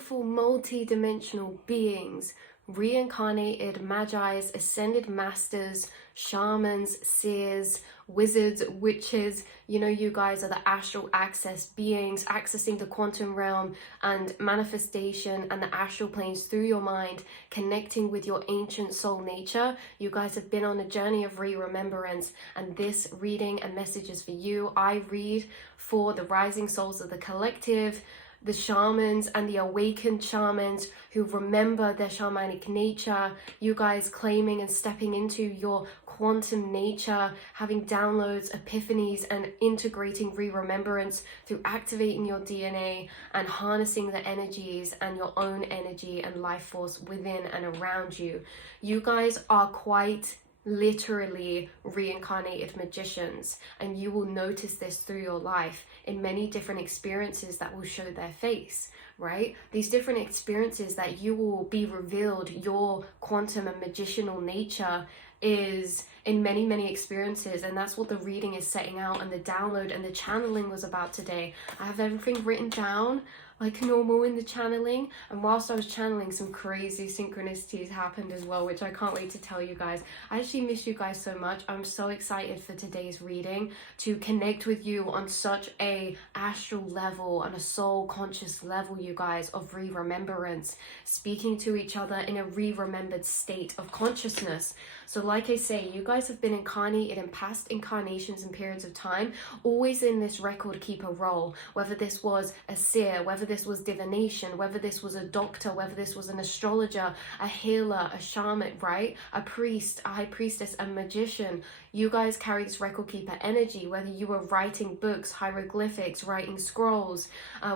beautiful multi-dimensional beings, reincarnated magis, ascended masters, shamans, seers, wizards, witches. You know, you guys are the astral access beings, accessing the quantum realm and manifestation and the astral planes through your mind, connecting with your ancient soul nature. You guys have been on a journey of re-remembrance, and this reading and message is for you. I read for the rising souls of the collective, the shamans and the awakened shamans who remember their shamanic nature, you guys claiming and stepping into your quantum nature, having downloads, epiphanies, and integrating re-remembrance through activating your DNA and harnessing the energies and your own energy and life force within and around you. You guys are quite literally reincarnated magicians, and you will notice this through your life in many different experiences that will show their face, right? These different experiences that you will be revealed your quantum and magicianal nature is in many experiences, and that's what the reading is setting out, and the download and the channeling was about today. I have everything written down like normal in the channeling, and whilst I was channeling, some crazy synchronicities happened as well, which I can't wait to tell you guys. I actually miss you guys so much. I'm so excited for today's reading to connect with you on such a astral level and a soul conscious level, you guys, of re-remembrance, speaking to each other in a re-remembered state of consciousness. So like I say, you guys have been incarnated in past incarnations and periods of time, always in this record keeper role, whether this was a seer, whether this was divination, whether this was a doctor, whether this was an astrologer, a healer, a shaman, right? A priest, a high priestess, a magician. You guys carry this record keeper energy, whether you were writing books, hieroglyphics, writing scrolls,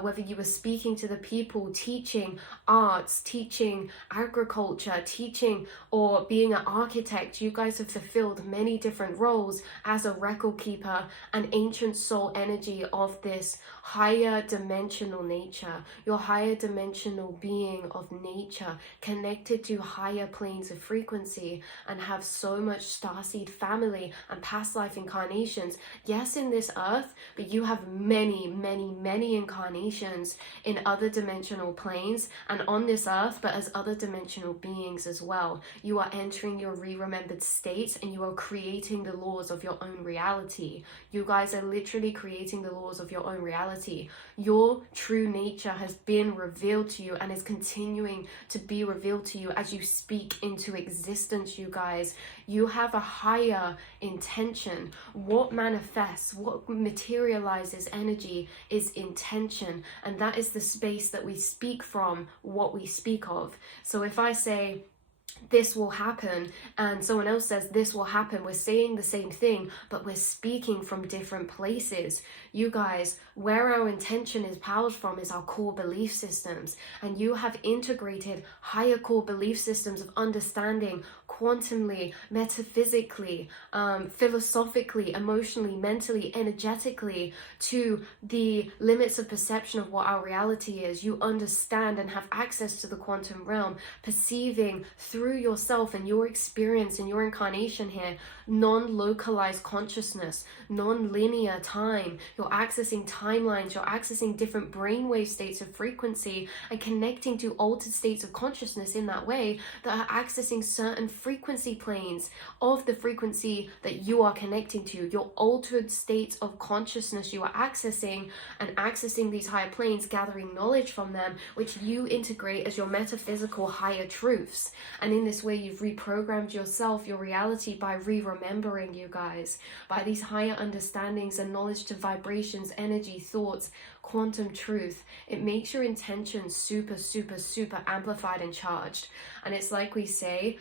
whether you were speaking to the people, teaching arts, teaching agriculture, teaching, or being an architect. You guys have fulfilled many different roles as a record keeper, an ancient soul energy of this higher dimensional nature, your higher dimensional being of nature, connected to higher planes of frequency, and have so much starseed family and past life incarnations. Yes, in this earth, but you have many incarnations in other dimensional planes and on this earth, but as other dimensional beings as well. You are entering your re-remembered states, and you are creating the laws of your own reality. You guys are literally creating the laws of your own reality. Your true nature has been revealed to you and is continuing to be revealed to you as you speak into existence, you guys. You have a higher intention. What manifests, what materializes energy is intention, and that is the space that we speak from, what we speak of. So if I say this will happen and someone else says this will happen, we're saying the same thing, but we're speaking from different places. You guys, where our intention is powered from is our core belief systems, and you have integrated higher core belief systems of understanding quantumly, metaphysically, philosophically, emotionally, mentally, energetically, to the limits of perception of what our reality is. You understand and have access to the quantum realm, perceiving through yourself and your experience and your incarnation here, non-localized consciousness, non-linear time. You're accessing timelines, you're accessing different brainwave states of frequency and connecting to altered states of consciousness in that way that are accessing certain frequency planes of the frequency that you are connecting to. Your altered states of consciousness you are accessing, and accessing these higher planes, gathering knowledge from them, which you integrate as your metaphysical higher truths. And in this way, you've reprogrammed yourself, your reality, by re-remembering, you guys, by these higher understandings and knowledge to vibrations, energy, thoughts, quantum truth. It makes your intention super amplified and charged. And it's like we say,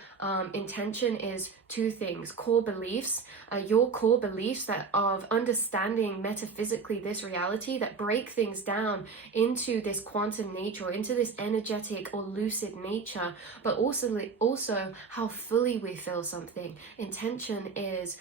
intention is two things: core beliefs, your core beliefs that of understanding metaphysically this reality, that break things down into this quantum nature, into this energetic or lucid nature, but also how fully we feel something. Intention is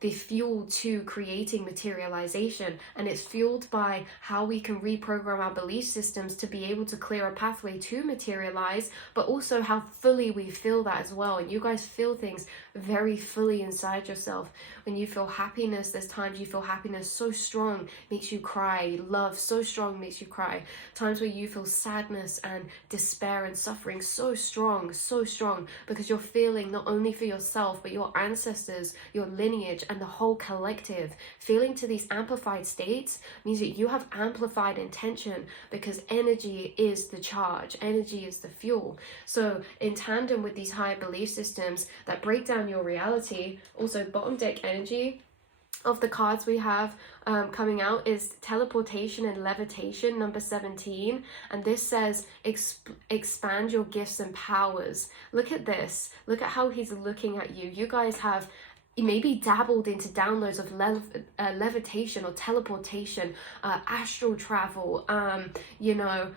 the fuel to creating materialization, and it's fueled by how we can reprogram our belief systems to be able to clear a pathway to materialize, but also how fully we feel that as well. And you guys feel things very fully inside yourself. When you feel happiness, there's times you feel happiness so strong, makes you cry. Love so strong, makes you cry. Times where you feel sadness and despair and suffering so strong, because you're feeling not only for yourself, but your ancestors, your lineage, and the whole collective. Feeling to these amplified states means that you have amplified intention, because energy is the charge, energy is the fuel. So in tandem with these higher belief systems that break down your reality, also bottom deck energy of the cards we have coming out is teleportation and levitation, number 17, and this says expand your gifts and powers. Look at this, look at how he's looking at you. You guys have maybe dabbled into downloads of levitation or teleportation, astral travel, you know,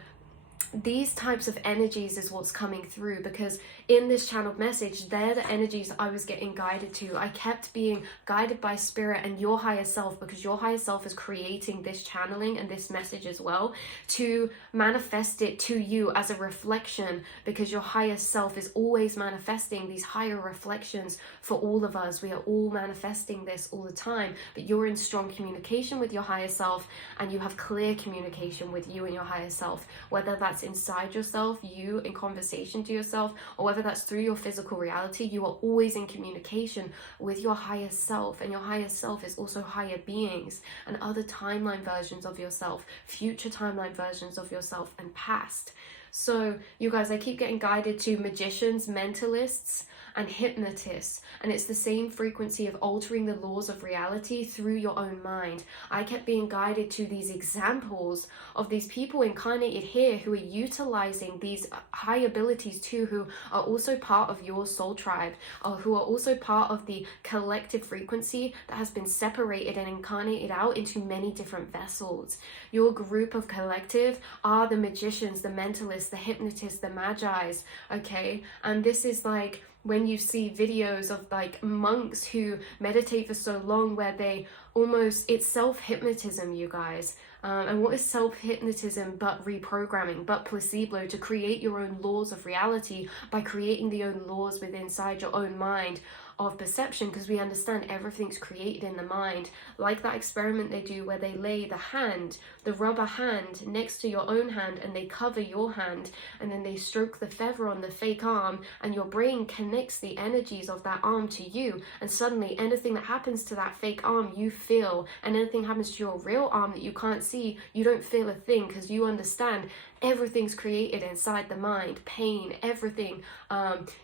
these types of energies is what's coming through, because in this channeled message, they're the energies I was getting guided to. I kept being guided by spirit and your higher self, because your higher self is creating this channeling and this message as well, to manifest it to you as a reflection, because your higher self is always manifesting these higher reflections for all of us. We are all manifesting this all the time, but you're in strong communication with your higher self, and you have clear communication with you and your higher self, whether that's inside yourself, you in conversation to yourself, or whether that's through your physical reality. You are always in communication with your higher self, and your higher self is also higher beings and other timeline versions of yourself, future timeline versions of yourself, and past. So you guys, I keep getting guided to magicians, mentalists, and hypnotists, and it's the same frequency of altering the laws of reality through your own mind. I kept being guided to these examples of these people incarnated here who are utilizing these high abilities too, who are also part of your soul tribe, or who are also part of the collective frequency that has been separated and incarnated out into many different vessels. Your group of collective are the magicians, the mentalists, the hypnotists, the magis, okay? And this is like when you see videos of like monks who meditate for so long, where they almost, it's self-hypnotism, you guys. And what is self-hypnotism but reprogramming, but placebo, to create your own laws of reality by creating the own laws within inside your own mind of perception, because we understand everything's created in the mind. Like that experiment they do where they lay the hand, the rubber hand, next to your own hand, and they cover your hand, and then they stroke the feather on the fake arm, and your brain connects the energies of that arm to you, and suddenly anything that happens to that fake arm you feel, and anything happens to your real arm that you can't see, you don't feel a thing, because you understand everything's created inside the mind. Pain, everything,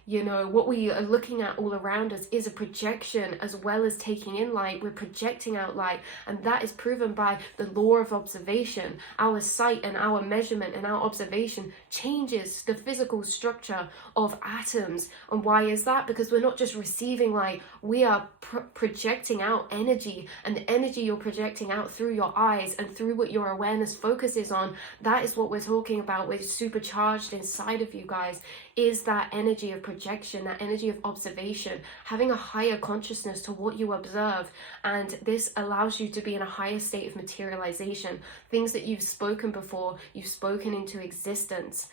you know, what we are looking at all around us is a projection, as well as taking in light. We're projecting out light, and that is proven by the law of observation. Our sight and our measurement and our observation changes the physical structure of atoms. And why is that? Because we're not just receiving light, we are projecting out energy, and the energy you're projecting out through your eyes and through what your awareness focuses on, that is what we're talking about with supercharged inside of you guys, is that energy of projection, that energy of observation, having a higher consciousness to what you observe. And this allows you to be in a higher state of materialization. Things that you've spoken before, you've spoken into existence.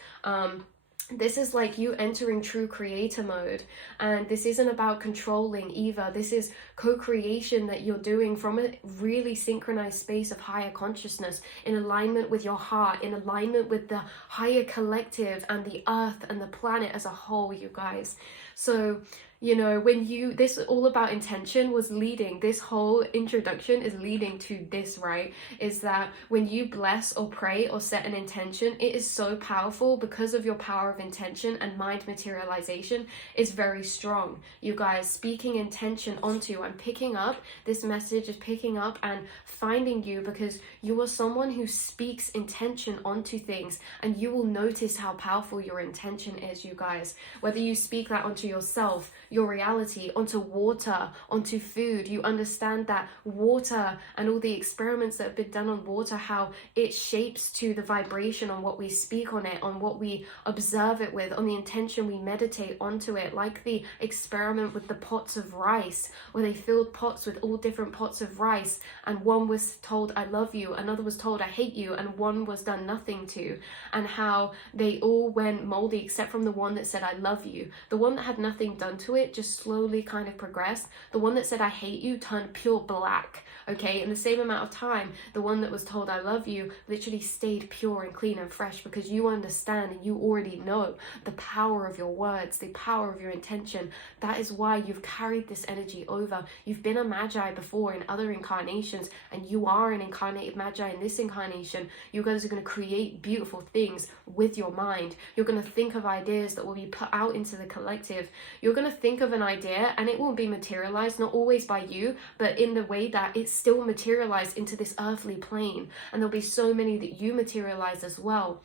This is like you entering true creator mode, and this isn't about controlling either. This is co-creation that you're doing from a really synchronized space of higher consciousness, in alignment with your heart, in alignment with the higher collective and the earth and the planet as a whole, you guys. So, you know, when this all about intention was leading, this whole introduction is leading to this, right? Is that when you bless or pray or set an intention, it is so powerful, because of your power of intention, and mind materialization is very strong. You guys, speaking intention onto, I'm picking up, this message is picking up and finding you, because you are someone who speaks intention onto things, and you will notice how powerful your intention is, you guys. Whether you speak that onto yourself, your reality, onto water, onto food, you understand that water and all the experiments that have been done on water, how it shapes to the vibration on what we speak on it, on what we observe it with, on the intention we meditate onto it. Like the experiment with the pots of rice, where they filled pots with all different pots of rice, and one was told I love you, another was told I hate you, and one was done nothing to, and how they all went moldy except from the one that said I love you. The one that had nothing done to to it just slowly kind of progressed. The one that said I hate you turned pure black, okay? In the same amount of time, the one that was told I love you literally stayed pure and clean and fresh, because you understand and you already know the power of your words, the power of your intention. That is why you've carried this energy over. You've been a magi before in other incarnations, and you are an incarnated magi in this incarnation. You guys are going to create beautiful things with your mind. You're going to think of ideas that will be put out into the collective. You're going to think of an idea and it will be materialized, not always by you, but in the way that it's still materialized into this earthly plane. And there'll be so many that you materialize as well.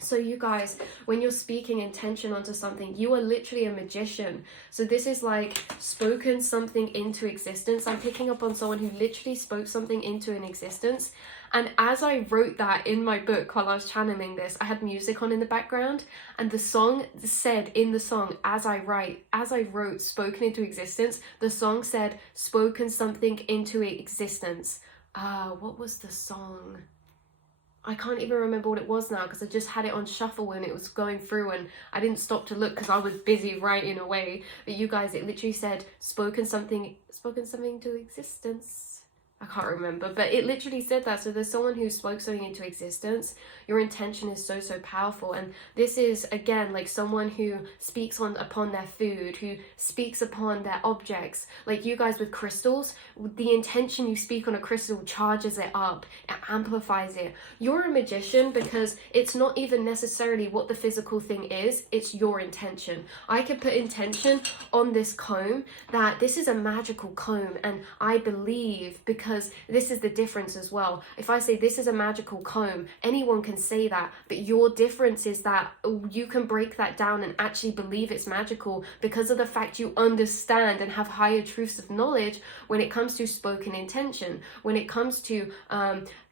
So you guys, when you're speaking intention onto something, you are literally a magician. So this is like spoken something into existence. I'm picking up on someone who literally spoke something into an existence. And as I wrote that in my book while I was channeling this, I had music on in the background, and the song said in the song, as I wrote spoken into existence, the song said spoken something into existence. What was the song? I can't even remember what it was now, because I just had it on shuffle when it was going through, and I didn't stop to look because I was busy writing away. But you guys, it literally said spoken something to existence. I can't remember, but it literally said that. So there's someone who spoke something into existence. Your intention is so, so powerful. And this is, again, like someone who speaks upon their food, who speaks upon their objects. Like you guys with crystals, the intention you speak on a crystal charges it up, it amplifies it. You're a magician because it's not even necessarily what the physical thing is, it's your intention. I could put intention on this comb, that this is a magical comb, and I believe, because this is the difference as well. If I say this is a magical comb, anyone can say that, but your difference is that you can break that down and actually believe it's magical because of the fact you understand and have higher truths of knowledge when it comes to spoken intention, when it comes to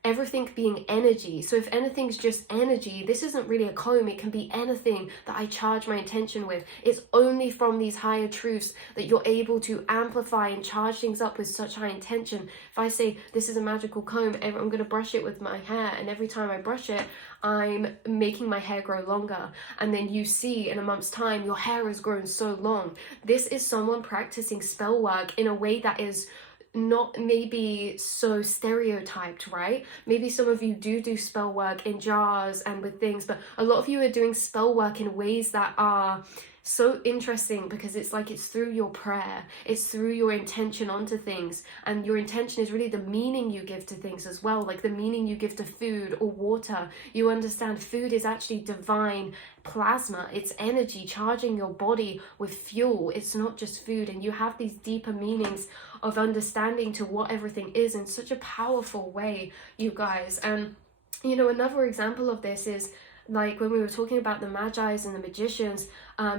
everything being energy. So if anything's just energy, this isn't really a comb. It can be anything that I charge my intention with. It's only from these higher truths that you're able to amplify and charge things up with such high intention. If I say this is a magical comb, I'm going to brush it with my hair, and every time I brush it, I'm making my hair grow longer, and then you see in a month's time your hair has grown so long. This is someone practicing spell work in a way that is not maybe so stereotyped, right? Maybe some of you do spell work in jars and with things, but a lot of you are doing spell work in ways that are so interesting, because it's like it's through your prayer, it's through your intention onto things, and your intention is really the meaning you give to things as well, like the meaning you give to food or water. You understand food is actually divine plasma, it's energy charging your body with fuel. It's not just food, and you have these deeper meanings of understanding to what everything is in such a powerful way, you guys. And you know, another example of this is like when we were talking about the Magi's and the magicians,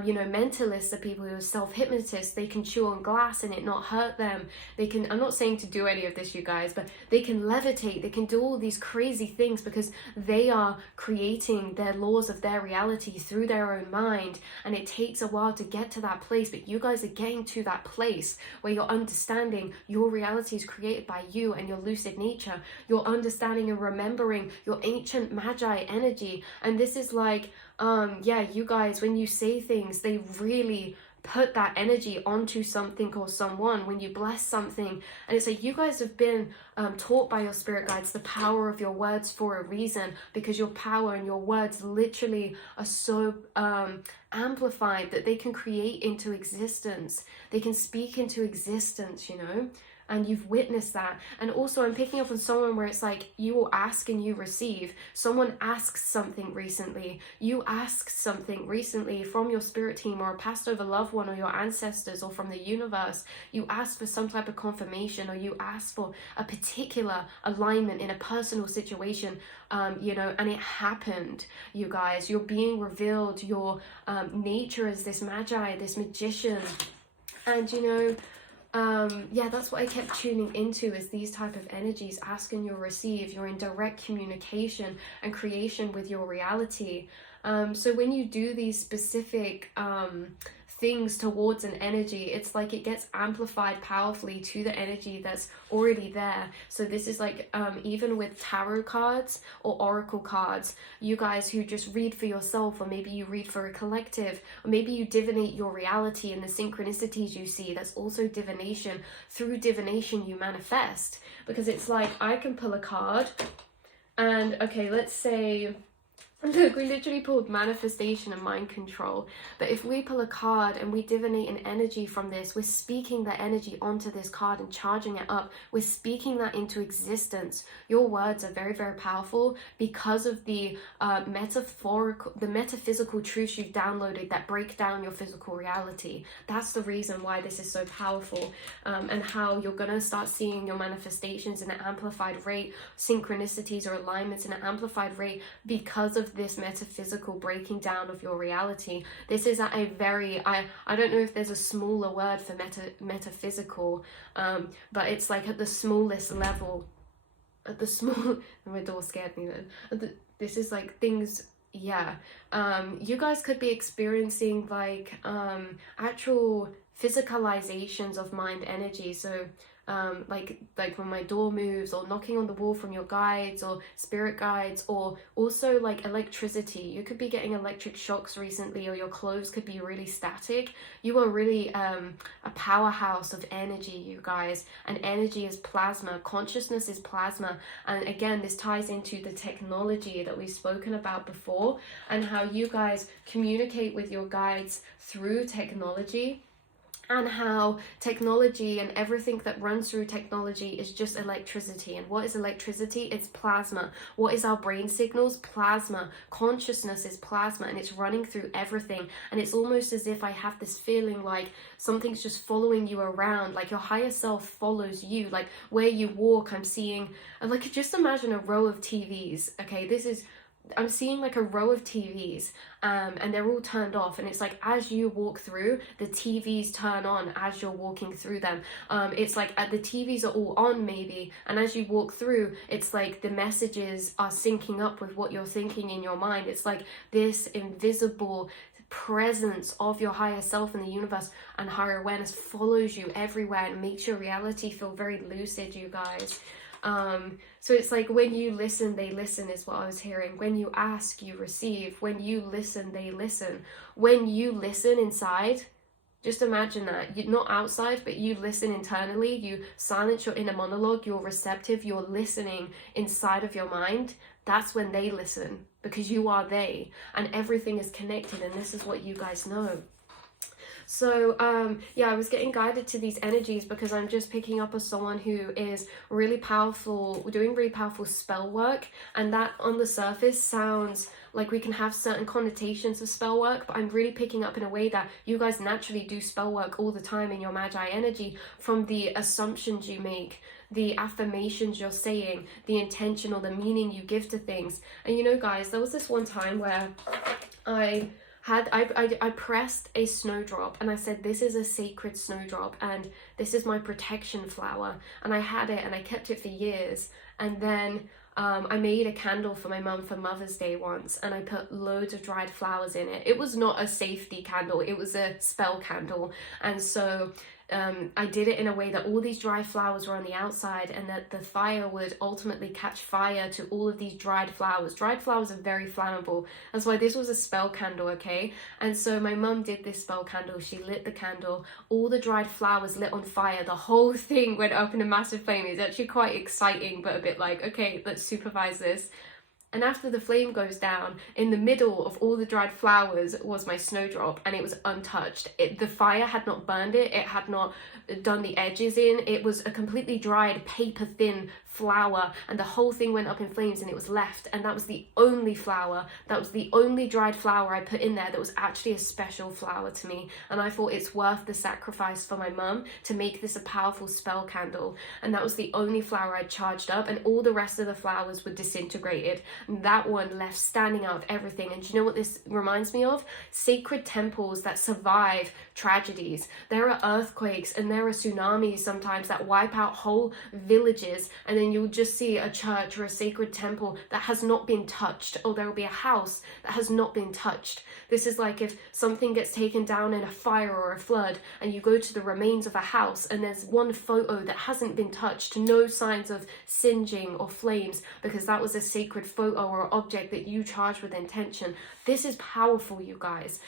you know, mentalists are people who are self-hypnotists. They can chew on glass and it not hurt them. They can, I'm not saying to do any of this, you guys, but they can levitate. They can do all these crazy things because they are creating their laws of their reality through their own mind. And it takes a while to get to that place, but you guys are getting to that place where you're understanding your reality is created by you and your lucid nature. You're understanding and remembering your ancient Magi energy. And this is like, yeah, you guys, when you say things, they really put that energy onto something or someone when you bless something. And it's like you guys have been taught by your spirit guides the power of your words for a reason, because your power and your words literally are so amplified that they can create into existence. They can speak into existence, you know. And you've witnessed that. And also I'm picking up on someone where it's like you will ask and you receive. Someone asks something recently. You asked something recently from your spirit team or a passed over loved one or your ancestors or from the universe. You asked for some type of confirmation, or you asked for a particular alignment in a personal situation, you know, and it happened, you guys. You're being revealed your nature as this Magi, this magician. And you know, yeah, that's what I kept tuning into, is these type of energies. Ask and you'll receive. You're in direct communication and creation with your reality. So when you do these specific things towards an energy, it's like it gets amplified powerfully to the energy that's already there. So this is like even with tarot cards or oracle cards, you guys who just read for yourself, or maybe you read for a collective, or maybe you divinate your reality and the synchronicities you see, that's also divination. Through divination you manifest, because it's like I can pull a card and okay, let's say, look, we literally pulled manifestation and mind control. But if we pull a card and we divinate an energy from this, we're speaking that energy onto this card and charging it up. We're speaking that into existence. Your words are very, very powerful because of the metaphysical truths you've downloaded that break down your physical reality. That's the reason why this is so powerful, and how you're going to start seeing your manifestations in an amplified rate, synchronicities or alignments in an amplified rate, because of this metaphysical breaking down of your reality. This is at a very, I don't know if there's a smaller word for metaphysical, but it's like at the smallest level, at the small, my door scared me then. This is like things, yeah. You guys could be experiencing like actual physicalizations of mind energy. So like when my door moves, or knocking on the wall from your guides or spirit guides, or also like electricity. You could be getting electric shocks recently, or your clothes could be really static. You are really a powerhouse of energy, you guys, and energy is plasma, consciousness is plasma. And again, this ties into the technology that we've spoken about before, and how you guys communicate with your guides through technology, and how technology and everything that runs through technology is just electricity. And what is electricity? It's plasma. What is our brain signals? Plasma. Consciousness is plasma, and it's running through everything. And it's almost as if I have this feeling like something's just following you around, like your higher self follows you. Like where you walk, I'm seeing, like, just imagine a row of TVs. Okay, I'm seeing like a row of TVs, and they're all turned off, and it's like as you walk through, the TVs turn on as you're walking through them. It's like the TVs are all on maybe, and as you walk through, it's like the messages are syncing up with what you're thinking in your mind. It's like this invisible presence of your higher self in the universe and higher awareness follows you everywhere and makes your reality feel very lucid, you guys. So it's like when you listen, they listen, is what I was hearing. When you ask, you receive. When you listen, they listen. When you listen inside, just imagine that. You're not outside, but you listen internally. You silence your inner monologue. You're receptive. You're listening inside of your mind. That's when they listen, because you are they, and everything is connected, and this is what you guys know. So yeah, I was getting guided to these energies because I'm just picking up as someone who is really powerful, doing really powerful spell work, and that on the surface sounds like we can have certain connotations of spell work, but I'm really picking up in a way that you guys naturally do spell work all the time in your Magi energy, from the assumptions you make, the affirmations you're saying, the intention or the meaning you give to things. And you know, guys, there was this one time where I pressed a snowdrop, and I said, this is a sacred snowdrop, and this is my protection flower. And I had it, and I kept it for years. And then I made a candle for my mum for Mother's Day once, and I put loads of dried flowers in it. It was not a safety candle, it was a spell candle. And so I did it in a way that all these dry flowers were on the outside, and that the fire would ultimately catch fire to all of these dried flowers. Dried flowers are very flammable. That's why this was a spell candle, okay? And so my mum did this spell candle. She lit the candle. All the dried flowers lit on fire. The whole thing went up in a massive flame. It's actually quite exciting, but a bit like, okay, let's supervise this. And after the flame goes down, in the middle of all the dried flowers was my snowdrop, and it was untouched. The fire had not burned it. It had not done the edges in. It was a completely dried, paper thin flower, and the whole thing went up in flames, and it was left. And that was the only flower, that was the only dried flower I put in there that was actually a special flower to me. And I thought it's worth the sacrifice for my mum to make this a powerful spell candle. And that was the only flower I charged up, and all the rest of the flowers were disintegrated. And that one left standing out of everything. And do you know what this reminds me of? Sacred temples that survive tragedies. There are earthquakes and there are tsunamis sometimes that wipe out whole villages, and and then you'll just see a church or a sacred temple that has not been touched, or there will be a house that has not been touched. This is like if something gets taken down in a fire or a flood, and you go to the remains of a house and there's one photo that hasn't been touched, no signs of singeing or flames, because that was a sacred photo or object that you charged with intention. This is powerful, you guys.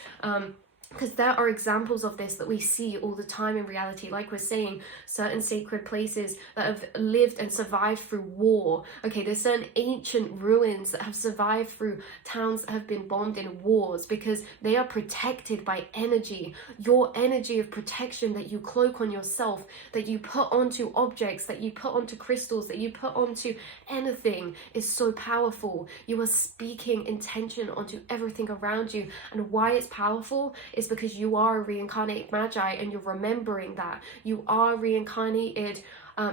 Because there are examples of this that we see all the time in reality. Like we're saying, certain sacred places that have lived and survived through war. Okay, there's certain ancient ruins that have survived through towns that have been bombed in wars, because they are protected by energy. Your energy of protection that you cloak on yourself, that you put onto objects, that you put onto crystals, that you put onto anything, is so powerful. You are speaking intention onto everything around you. And why it's powerful is because you are a reincarnated magi, and you're remembering that. You are reincarnated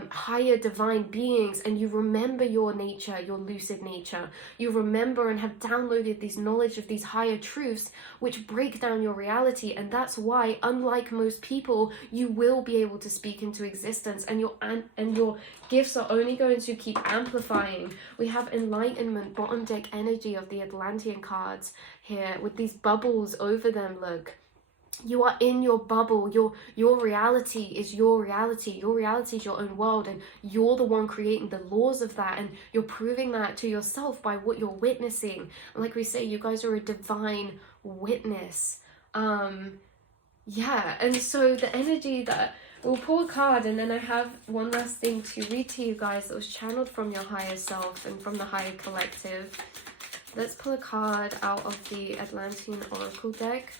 higher divine beings, and you remember your nature, your lucid nature. You remember and have downloaded these knowledge of these higher truths which break down your reality. And that's why, unlike most people, you will be able to speak into existence, and your gifts are only going to keep amplifying. We have enlightenment, bottom deck energy of the Atlantean cards here with these bubbles over them. Look, you are in your bubble. Your reality is your reality. Your reality is your own world, and you're the one creating the laws of that, and you're proving that to yourself by what you're witnessing. And like we say, you guys are a divine witness. Yeah, and so the energy that we'll pull a card, and then I have one last thing to read to you guys that was channeled from your higher self and from the higher collective. Let's pull a card out of the Atlantean Oracle deck.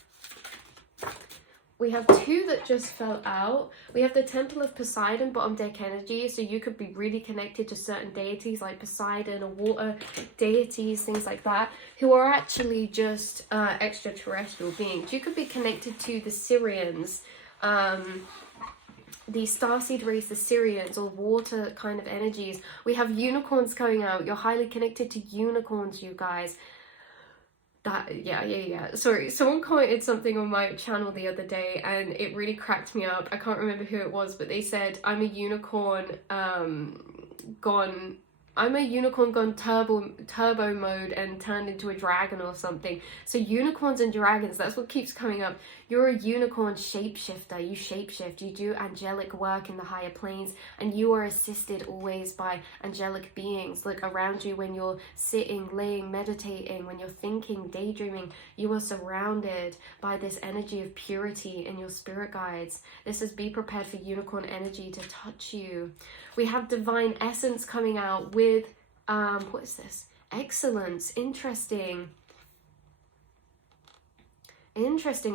We have two that just fell out. We have the Temple of Poseidon, bottom deck energy. So you could be really connected to certain deities like Poseidon or water deities, things like that, who are actually just extraterrestrial beings. You could be connected to the Syrians, the starseed race, the Syrians, or water kind of energies. We have unicorns coming out. You're highly connected to unicorns, you guys. Yeah. Sorry, someone commented something on my channel the other day, and it really cracked me up. I can't remember who it was, but they said, I'm a unicorn gone turbo mode and turned into a dragon or something. So unicorns and dragons, that's what keeps coming up. You're a unicorn shapeshifter. You shapeshift. You do angelic work in the higher planes, and you are assisted always by angelic beings. Look around you when you're sitting, laying, meditating, when you're thinking, daydreaming. You are surrounded by this energy of purity in your spirit guides. This is, be prepared for unicorn energy to touch you. We have divine essence coming out with what is this? Excellence. Interesting.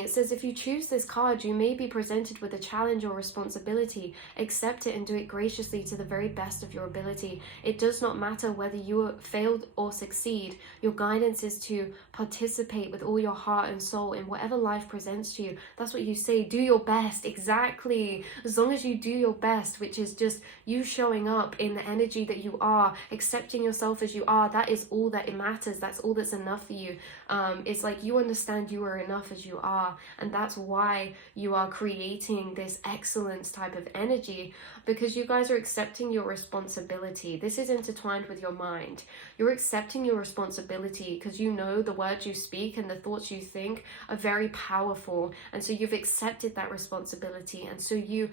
It says, if you choose this card, you may be presented with a challenge or responsibility. Accept it and do it graciously to the very best of your ability. It does not matter whether you failed or succeed. Your guidance is to participate with all your heart and soul in whatever life presents to you. That's what you say. Do your best. Exactly. As long as you do your best, which is just you showing up in the energy that you are, accepting yourself as you are, that is all that it matters. That's all that's enough for you. It's like you understand you are enough as you are, and that's why you are creating this excellence type of energy, because you guys are accepting your responsibility. This is intertwined with your mind. You're accepting your responsibility because you know the words you speak and the thoughts you think are very powerful, and so you've accepted that responsibility. And so you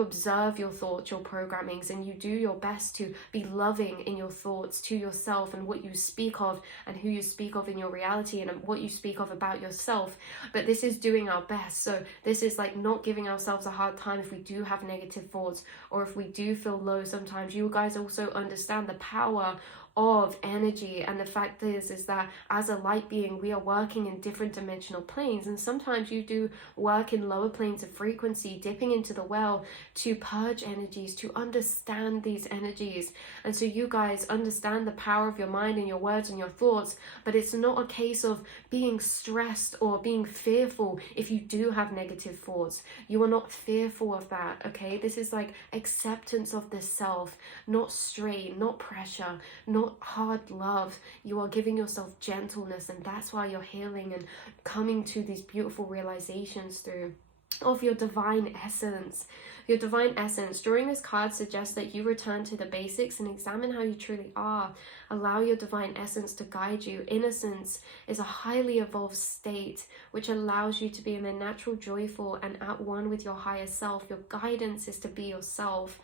observe your thoughts, your programmings, and you do your best to be loving in your thoughts to yourself and what you speak of and who you speak of in your reality and what you speak of about yourself. But this is doing our best. So this is like not giving ourselves a hard time if we do have negative thoughts or if we do feel low sometimes. You guys also understand the power of energy, and the fact is that as a light being, we are working in different dimensional planes, and sometimes you do work in lower planes of frequency, dipping into the well to purge energies, to understand these energies. And so you guys understand the power of your mind and your words and your thoughts, but it's not a case of being stressed or being fearful if you do have negative thoughts. You are not fearful of that, okay? This is like acceptance of the self, not strain, not pressure, not hard love. You are giving yourself gentleness, and that's why you're healing and coming to these beautiful realizations through. of your divine essence. Your divine essence. Drawing this card suggests that you return to the basics and examine how you truly are. Allow your divine essence to guide you. Innocence is a highly evolved state which allows you to be in a natural, joyful, and at one with your higher self. Your guidance is to be yourself.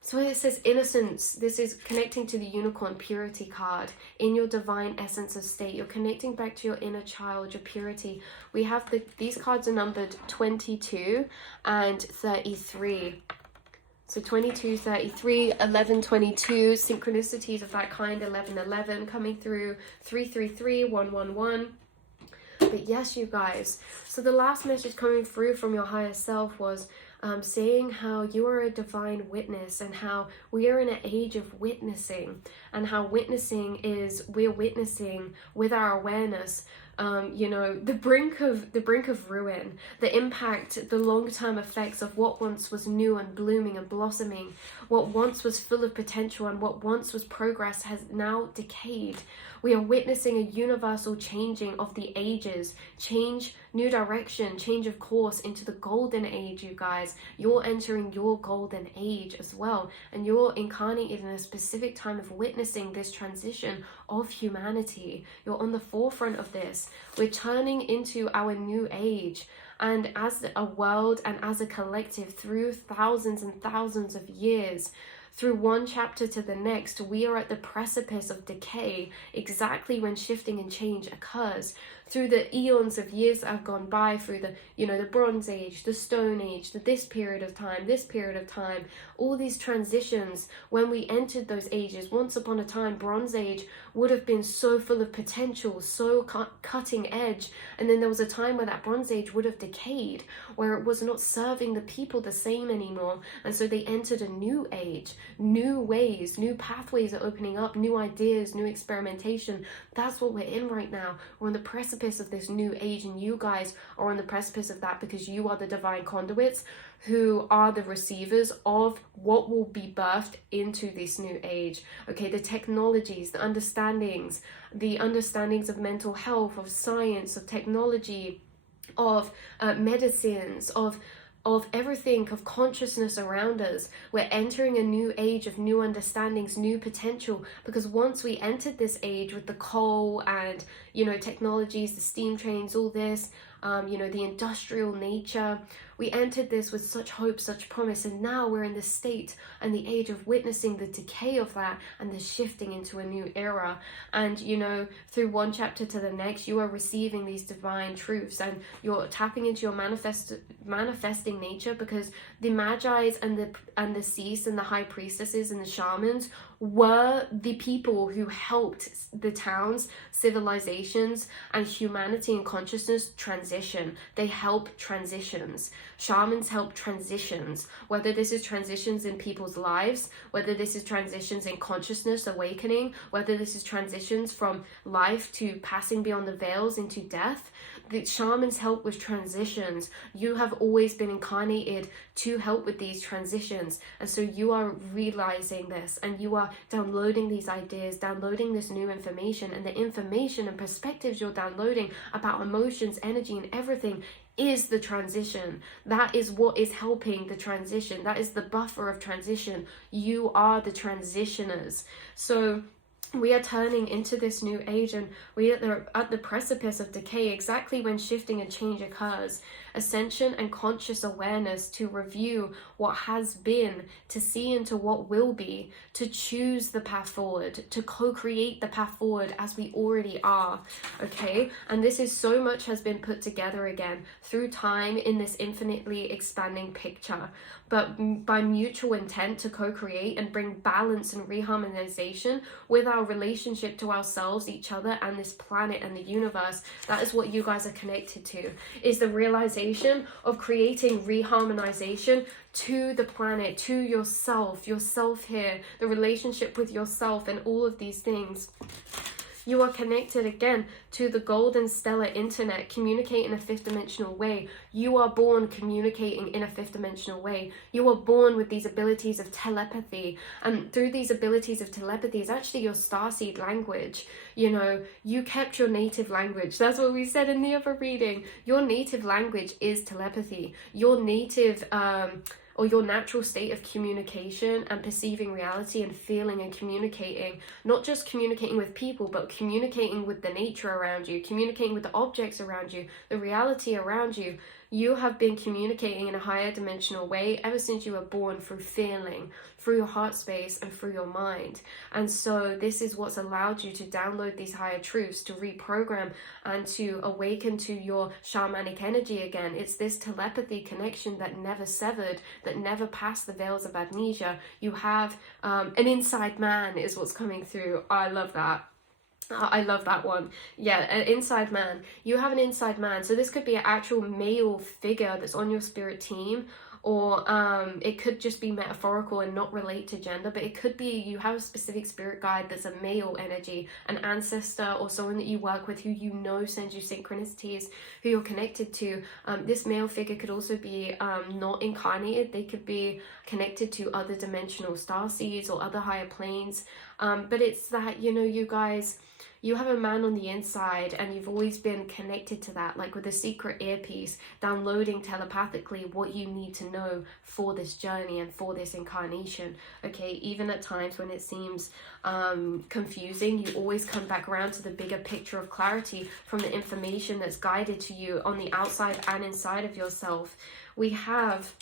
So when it says innocence, this is connecting to the unicorn purity card. In your divine essence of state, you're connecting back to your inner child, your purity. We have these cards are numbered 22 and 33. So 22, 33, 11, 22, synchronicities of that kind, 11, 11 coming through, 333, 111. But yes, you guys, so the last message coming through from your higher self was saying how you are a divine witness, and how we are in an age of witnessing, and how witnessing is, we're witnessing with our awareness, you know, the brink of ruin, the impact, the long-term effects of what once was new and blooming and blossoming, what once was full of potential and what once was progress has now decayed. We are witnessing a universal changing of the ages, change, new direction, change of course into the golden age, you guys. You're entering your golden age as well, and you're incarnated in a specific time of witnessing this transition of humanity. You're on the forefront of this. We're turning into our new age. And as a world and as a collective, through thousands and thousands of years, through one chapter to the next, we are at the precipice of decay, exactly when shifting and change occurs. Through the eons of years that have gone by, through the, you know, the Bronze Age, the Stone Age, this period of time, all these transitions, when we entered those ages, once upon a time, Bronze Age would have been so full of potential, so cutting edge, and then there was a time where that Bronze Age would have decayed, where it was not serving the people the same anymore, and so they entered a new age, new ways, new pathways are opening up, new ideas, new experimentation. That's what we're in right now. We're on the precipice of this new age, and you guys are on the precipice of that, because you are the divine conduits who are the receivers of what will be birthed into this new age. Okay, the technologies, the understandings of mental health, of science, of technology, of medicines, of everything, of consciousness around us. We're entering a new age of new understandings, new potential, because once we entered this age with the coal and, you know, technologies, the steam trains, all this, you know, the industrial nature, we entered this with such hope, such promise, and now we're in the state and the age of witnessing the decay of that and the shifting into a new era. And, you know, through one chapter to the next, you are receiving these divine truths, and you're tapping into your manifesting nature, because the Magi's and the Seers and the high priestesses and the shamans were the people who helped the towns, civilizations, and humanity and consciousness transition. They help transitions. Shamans help transitions, whether this is transitions in people's lives, whether this is transitions in consciousness, awakening, whether this is transitions from life to passing beyond the veils into death. The shamans help with transitions. You have always been incarnated to help with these transitions, and so you are realizing this, and you are downloading these ideas, downloading this new information, and the information and perspectives you're downloading about emotions, energy, and everything is the transition. That is what is helping the transition. That is the buffer of transition. You are the transitioners. So we are turning into this new age, and we are at the precipice of decay, exactly when shifting and change occurs. Ascension and conscious awareness to review what has been, to see into what will be, to choose the path forward, to co-create the path forward as we already are. Okay, and this is so much has been put together again through time in this infinitely expanding picture, but by mutual intent to co-create and bring balance and reharmonization with our relationship to ourselves, each other, and this planet and the universe. That is what you guys are connected to, is the realization of creating reharmonization to the planet, to yourself here, the relationship with yourself, and all of these things. You are connected again to the golden stellar internet, communicate in a fifth dimensional way. You are born communicating in a fifth dimensional way. You are born with these abilities of telepathy, and through these abilities of telepathy is actually your starseed language. You know, you kept your native language. That's what we said in the other reading. Your native language is telepathy. Your native or your natural state of communication and perceiving reality and feeling and communicating, not just communicating with people, but communicating with the nature around you, communicating with the objects around you, the reality around you. You have been communicating in a higher dimensional way ever since you were born, through feeling, through your heart space, and through your mind. And so this is what's allowed you to download these higher truths, to reprogram and to awaken to your shamanic energy again. It's this telepathy connection that never severed, that never passed the veils of amnesia. You have an inside man is what's coming through. I love that. I love that one. Yeah, an inside man. You have an inside man. So this could be an actual male figure that's on your spirit team, or it could just be metaphorical and not relate to gender, but it could be you have a specific spirit guide that's a male energy, an ancestor or someone that you work with who you know sends you synchronicities, who you're connected to. This male figure could also be not incarnated. They could be connected to other dimensional starseeds or other higher planes. But it's that, you know, you guys, you have a man on the inside and you've always been connected to that, like with a secret earpiece, downloading telepathically what you need to know for this journey and for this incarnation. Okay, even at times when it seems confusing, you always come back around to the bigger picture of clarity from the information that's guided to you on the outside and inside of yourself. We have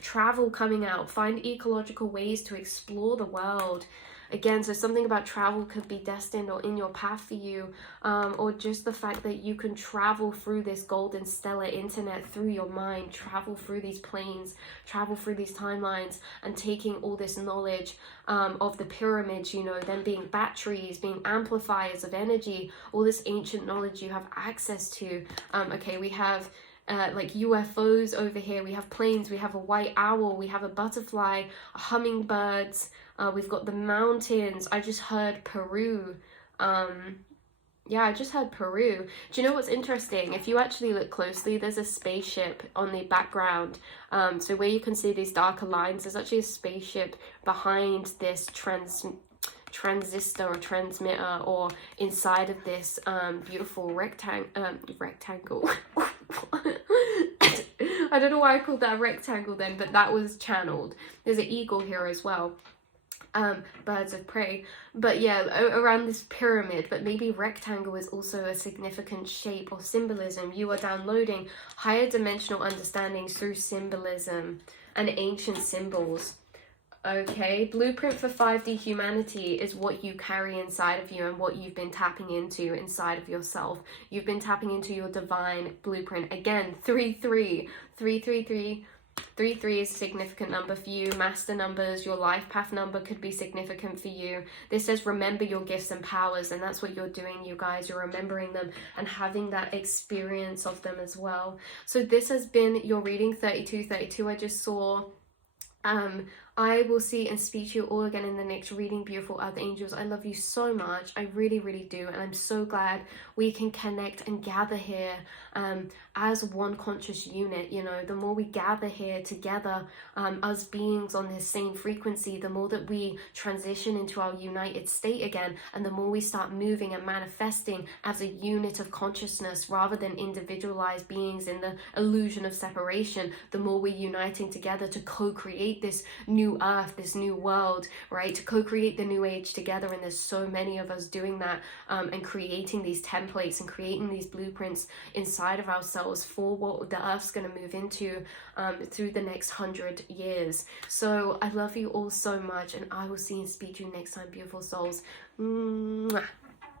travel coming out. Find ecological ways to explore the world. Again, so something about travel could be destined or in your path for you, or just the fact that you can travel through this golden stellar internet through your mind, travel through these planes, travel through these timelines, and taking all this knowledge of the pyramids, you know, them being batteries, being amplifiers of energy, all this ancient knowledge you have access to. Okay, we have like UFOs over here, we have planes, we have a white owl, we have a butterfly, hummingbirds, we've got the mountains. I just heard Peru. Yeah, I just heard Peru. Do you know what's interesting? If you actually look closely, there's a spaceship on the background. So where you can see these darker lines, there's actually a spaceship behind this transistor or transmitter, or inside of this beautiful rectangle. I don't know why I called that a rectangle then, but that was channeled. There's an eagle here as well. Birds of prey, but yeah, around this pyramid, but maybe rectangle is also a significant shape or symbolism. You are downloading higher dimensional understandings through symbolism and ancient symbols. Okay, blueprint for 5D humanity is what you carry inside of you and what you've been tapping into inside of yourself. You've been tapping into your divine blueprint. Again, 3-3, 3-3-3. 3-3 is a significant number for you. Master numbers, your life path number could be significant for you. This says remember your gifts and powers, and that's what you're doing, you guys. You're remembering them and having that experience of them as well. So this has been your reading 3232. I just saw. I will see and speak to you all again in the next reading, beautiful earth angels. I love you so much. I really, really do. And I'm so glad we can connect and gather here as one conscious unit. You know, the more we gather here together, us beings on this same frequency, the more that we transition into our united state again, and the more we start moving and manifesting as a unit of consciousness rather than individualized beings in the illusion of separation, the more we're uniting together to co-create this new earth, this new world, right? To co-create the new age together. And there's so many of us doing that, and creating these templates and creating these blueprints inside of ourselves for what the earth's going to move into through the next 100 years. So I love you all so much, and I will see and speak to you next time, beautiful souls. Mwah.